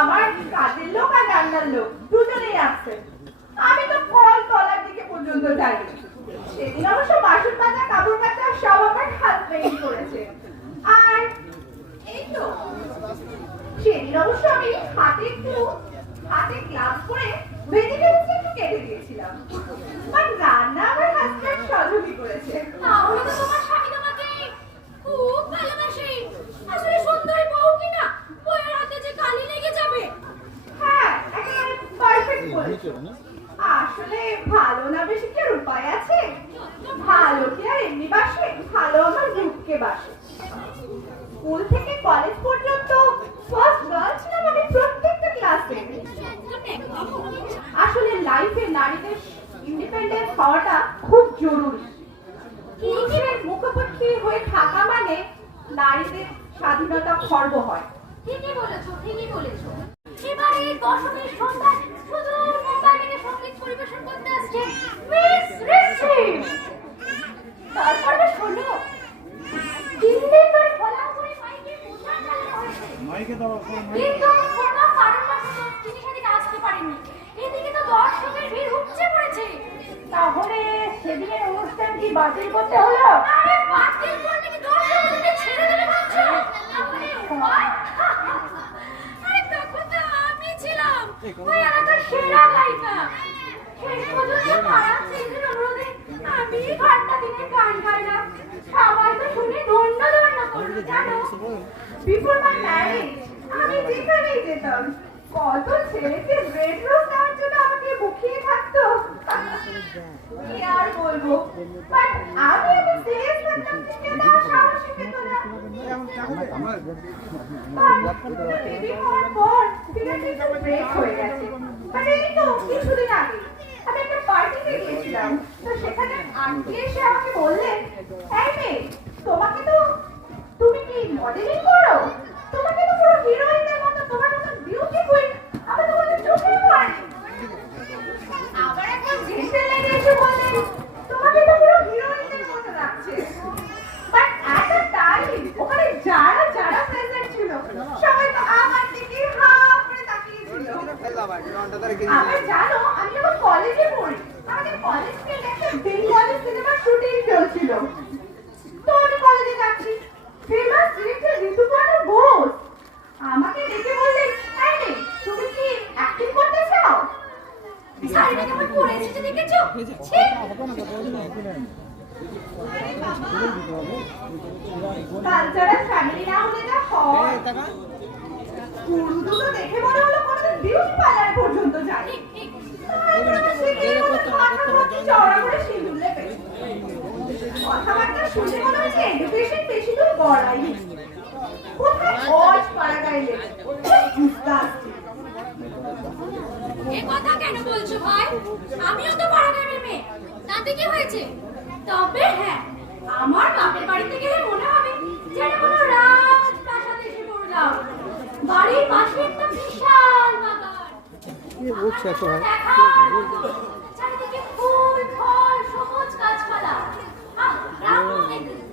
আমার কাজের লোক আর রান্নার লোক দুজনেই আসছে। আমি তো কল তলার দিকে পর্যন্ত যাই। সেদিন অবশ্য বাসন মাজা কাপড় কাচা সব আমার হাজবেন্ড করেছে। আর এই তো সেদিন অবশ্য আমি হাতে গ্লাভস পরে ভেজিটেবলস একটু কেটে দিয়েছিলাম। আর রান্না আমার হাজবেন্ড সহযোগী করেছে। তাহলে তো তোমার স্বামী তোমাকে খুব ভালোবাসে। আসলে সুন্দরী বউ কিনা বউয়ের হাতে যে কালি লেগে যাবে। হ্যাঁ, একেবারে পারফেক্ট বলেছো। আসলে ভালো না বেশি কি আর উপায় আছে? ভালো কি আর এমনি বাসে? ভালো আমার রূপকে বাসে। স্কুল থেকে কলেজ পর্যন্ত ফার্স্ট গার্ল ছিলাম আমি প্রত্যেকটা ক্লাসে। আসলে লাইফে নারীদের ইন্ডিপেন্ডেন্ট হওয়াটা খুব জরুরি। পুরুষের মুখোমুখি হয়ে থাকা মানে নারীদের স্বাধীনতা খর্ব হয়। ঠিকই বলেছো, ঠিকই বলেছো। এবারে দশমীর সন্ধ্যায় শুধু মুম্বাই থেকে সঙ্গীত পরিবেশন করতে আসছে মিস রিচি। তারপরে শোনো, দিল্লি ধরে ফলা করে মাইকে প্রচার চালানো হয়েছে। মাইকে দাও কিন্তু কোনো কারণবশত তিনি সেদিকে আসতে পারেননি। এদিকে তো দর্শকের ভিড় উপচে পড়েছে। তাহলে সেদিনের অনুষ্ঠান কি বাতিল করতে হলো? আরে বাতিল করলে কি দর্শকদেরকে ছেড়ে দেবে ভাবছো? আরে তখন তো আমি ছিলাম ওই এলাকার সেরা গায়িকা। শেষ পর্যন্ত পাড়া ছেলেদের অনুরোধে আমি ঘন্টা দিনে গান গাইলাম। সবাই তো শুনে ধন্য ধন্য করলো জানো। বিফোর মাই ম্যারেজ আমি যেখানেই যেতাম কত ছেলেকে ব্রেড রোস্ট দেওয়ার জন্য আমাকে মুখিয়ে থাকতো। কি আর বলবো, বাট আমি সিরিয়াস থাকতাম থেকে দেওয়ার সাহসই পেত না। বেবি হওয়ার পর বিরাটি তো ব্রেক হয়ে গেছে। মানে এই তো কিছুদিন আগে আমি একটা পার্টিতে গিয়েছিলাম। তো সেখানে আন্টি এসে আমাকে বললেন, এই মেয়ে তুমি কি মডেলিং করো? তোমাকে তো পুরো হিরোইনের মতো, তোমার মতো বিউটি কুইন আমি তোমাদের চোখেই পড়েনি। আবার একটা জেন্টল লেডি এসে বললেন, তোমাকে তো পুরো হিরোইনের মতো লাগছে। বাট এট আ টাইম ওখানে যারা প্রেজেন্ট ছিল সবাই তো আমার দিকে হা করে তাকিয়ে ছিল। আবার জানো, আমি যখন কলেজে পড়ি আমাদের কলেজ ফিল্ডে একটা বেঙ্গলি সিনেমার শুটিং চলছিল। তো আমি কলেজে যাচ্ছি, ফেমাস ডিরেক্টর ঋতুপর্ণা ঘোষ আমাকে ডেকে বললেন, এই রে তুমি কি অ্যাক্টিং করতে চাও? শাড়িটা কেমন পরেছে যে দেখেছো? ছি! কালচারাল ফ্যামিলি না হলে যা হয়। পুরু দুটো দেখে মনে হলো কোনোদিন বিউটি পার্লার পর্যন্ত জানি। চওড়া করে সিঁদুর লেপে কথাবার্তা শুনে মনে হচ্ছে এডুকেশন বেশি দূর গড়াইনি। কোথায় অজ পাড়া গাইলে এ কথা কেন বলছো ভাই? আমিও তো পাড়াগাঁয়ের মেয়ে, তাতে কি হয়েছে? তবে হ্যাঁ, আমার বাপের বাড়িতে গেলে মনে হবে যেন কোনো রাজপ্রাসাদে এসে পড়লাম। বাড়ির পাশে একটা বিশাল বাগান। দেখার মতো। চারিদিকে ফুল ফল সবুজ গাছপালা।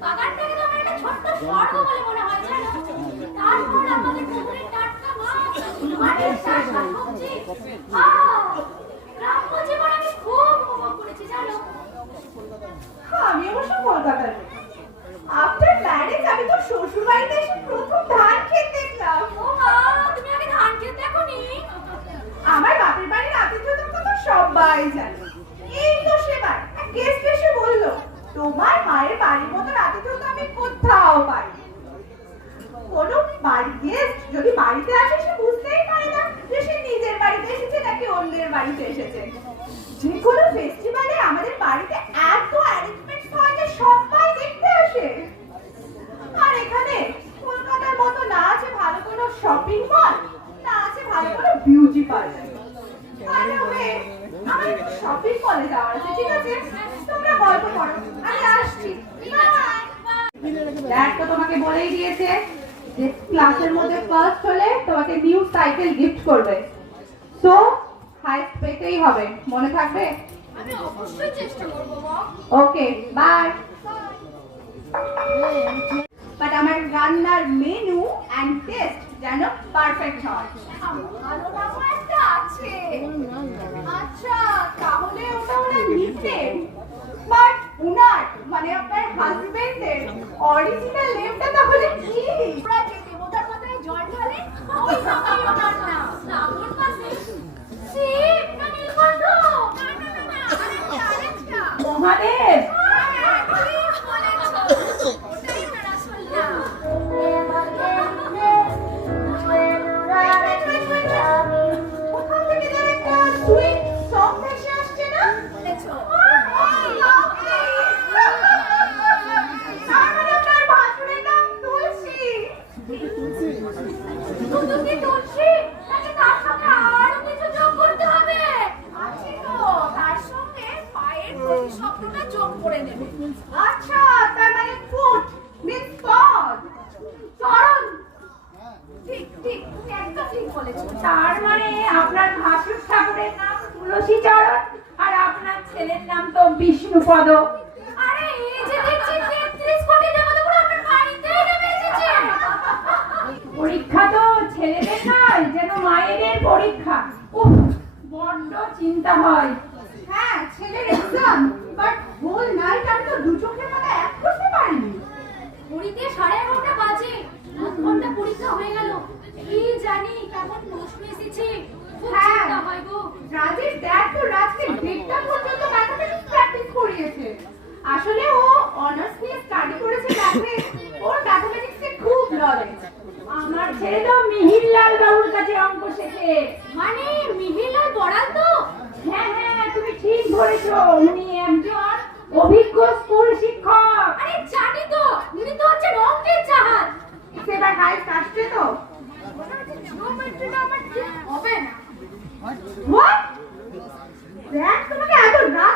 বাগানটাকে তো আমার একটা ছোট্ট স্বর্গ বলে মনে হয় জানো। তারপর আমাদের পুকুরের টাটকা মাছ, মাঠের চাষ আর সবজি। গ্রাম্য জীবন আমি খুব উপভোগ করেছি জানো। আমি অবশ্য কলকাতার মেয়ে। আফটার ম্যারেজ আমি তো শ্বশুর বাড়িতে এসে প্রথম ধান ক্ষেত দেখলাম। ও মা, তুমি আগে ধান ক্ষেত দেখোনি? আমার বাপের বাড়ির আতিথ্যতার কথা সবাই জানে। এই তো সেবার এক গেস্ট এসে বলল, তোমার মায়ের বাড়ির মতন আতিথ্যতা আমি কোথাও পাই। কোনো বাড়ি গেস্ট যদি বাড়িতে আসে সে বুঝতেই পারে না যে সে নিজের বাড়িতে এসেছে নাকি অন্যের বাড়িতে এসেছে। যে কোনো ফেস্টিভ্যালে আমাদের বাড়িতে এত অ্যারেঞ্জমেন্ট হয় যে সবাই দেখতে আসে। আর এখানে কলকাতার মতো না আছে ভালো কোনো শপিং মল, না আছে ভালো কোনো বিউটি পার্লার। আমার শপিং মলে যাওয়ার আছে, ঠিক আছে? তোমরা গল্প করো, আমি আসছি। দেখ তো তোমাকে বলেই দিয়েছে যে ক্লাসের মধ্যে ফার্স্ট হলে তোমাকে নিউ সাইকেল গিফট করবে। সো হাইট পেতেই হবে, মনে থাকবে? আমি অবশ্যই চেষ্টা করব মা। ওকে, বাই। বাট আমার রান্নার মেনু এন্ড টেস্ট যেন পারফেক্ট হয়। শুধু কি তুলসী নাকি তার সঙ্গে আরো কিছু যোগ করতে হবে? আছে তো, তার সঙ্গে পায়ের প্রতিশব্দটা যোগ করে নেবে। আচ্ছা, তার মানে ফুট মিন্স পদ, চরণ। ঠিক ঠিক, তুমি একদম ঠিক বলেছো। তার মানে আপনার ভাসুর ঠাকুরের নাম তুলসী চরণ আর আপনার ছেলের নাম তো বিষ্ণুপদ। আরে এই যে দেখছি 33 কোটি দেবতা পুরো আপনার বাড়িতেই নেমে এসেছে। পরীক্ষা তো ছেলেদের নয়, যেন মায়েদের পরীক্ষা। উফ, বড্ড চিন্তা হয়। হ্যাঁ, ছেলের এক্সাম, বাট হোল নাইট আমি তো দু চোখের পাতা এক করতে পারিনি। ঘড়িতে 11:30 বাজে, 8 ঘন্টা পরীক্ষা হয়ে গেল। কি জানি কেমন প্রশ্ন এসেছে, খুব হ্যাঁ। চিন্তা হয় গো। রাজের ড্যাড তো রাজকে 1:30টা পর্যন্ত ম্যাথমেটিক্স প্র্যাকটিস করিয়েছে। আসলে ও অনার্স নিয়ে স্টাডি করেছে দেখে, ওর ম্যাথমেটিক্সে খুব নলেজ। আমার ছেলে তো মিহিরলাল বাবুর কাছে অঙ্ক শেখে। মানে মিহিরলাল বড়াল তো? হ্যাঁ হ্যাঁ, তুমি ঠিক ধরেছো, উনি একজন অভিজ্ঞ স্কুল শিক্ষক। আরে জানি তো, উনি তো হচ্ছেন অঙ্কের জাহাজ। সেবার হাইস্ট আসছে তো। জিওমেট্রিটা আমার ঠিক হবে না। What? দেখ তোমাকে এত রাগ